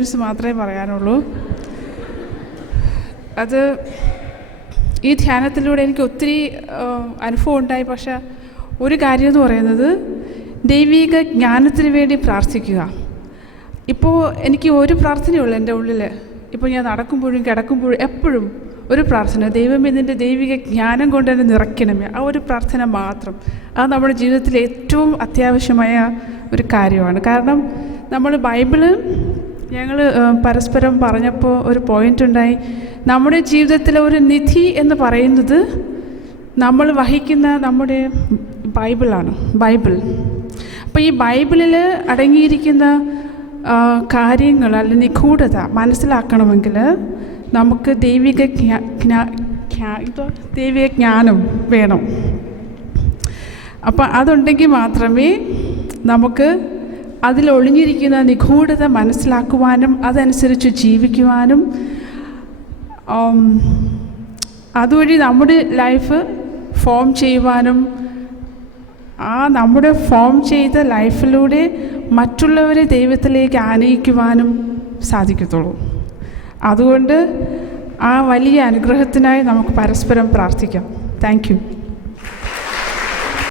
മാത്രമേ പറയാനുള്ളൂ. അത് ഈ ധ്യാനത്തിലൂടെ എനിക്ക് ഒത്തിരി അനുഭവം ഉണ്ടായി. പക്ഷേ ഒരു കാര്യം എന്ന് പറയുന്നത് ദൈവിക ജ്ഞാനത്തിന് വേണ്ടി പ്രാർത്ഥിക്കുക. ഇപ്പോൾ എനിക്ക് ഒരു പ്രാർത്ഥനയുള്ളൂ എൻ്റെ ഉള്ളിൽ. ഇപ്പോൾ ഞാൻ നടക്കുമ്പോഴും കിടക്കുമ്പോഴും എപ്പോഴും ഒരു പ്രാർത്ഥന, ദൈവമേ നിൻ്റെ ദൈവിക ജ്ഞാനം കൊണ്ട് തന്നെ നിറയ്ക്കണമേ. ആ ഒരു പ്രാർത്ഥന മാത്രം. അത് നമ്മുടെ ജീവിതത്തിൽ ഏറ്റവും അത്യാവശ്യമായ ഒരു കാര്യമാണ്. കാരണം നമ്മൾ ബൈബിള് ഞങ്ങൾ പരസ്പരം പറഞ്ഞപ്പോൾ ഒരു പോയിൻ്റ് ഉണ്ടായി. നമ്മുടെ ജീവിതത്തിലെ ഒരു നിധി എന്ന് പറയുന്നത് നമ്മൾ വഹിക്കുന്ന നമ്മുടെ ബൈബിളാണ്. ബൈബിൾ. അപ്പോൾ ഈ ബൈബിളിൽ അടങ്ങിയിരിക്കുന്ന കാര്യങ്ങൾ അല്ലെങ്കിൽ നിഗൂഢത മനസ്സിലാക്കണമെങ്കിൽ നമുക്ക് ദൈവിക ജ്ഞാനം വേണം. അപ്പം അതുണ്ടെങ്കിൽ മാത്രമേ നമുക്ക് അതിലൊളിഞ്ഞിരിക്കുന്ന നിഗൂഢത മനസ്സിലാക്കുവാനും അതനുസരിച്ച് ജീവിക്കുവാനും അതുവഴി നമ്മുടെ ലൈഫ് ഫോം ചെയ്യുവാനും നമ്മുടെ ഫോം ചെയ്ത ലൈഫിലൂടെ മറ്റുള്ളവരെ ദൈവത്തിലേക്ക് ആനയിക്കുവാനും സാധിക്കത്തുള്ളൂ. അതുകൊണ്ട് ആ വലിയ അനുഗ്രഹത്തിനായി നമുക്ക് പരസ്പരം പ്രാർത്ഥിക്കാം. Thank you.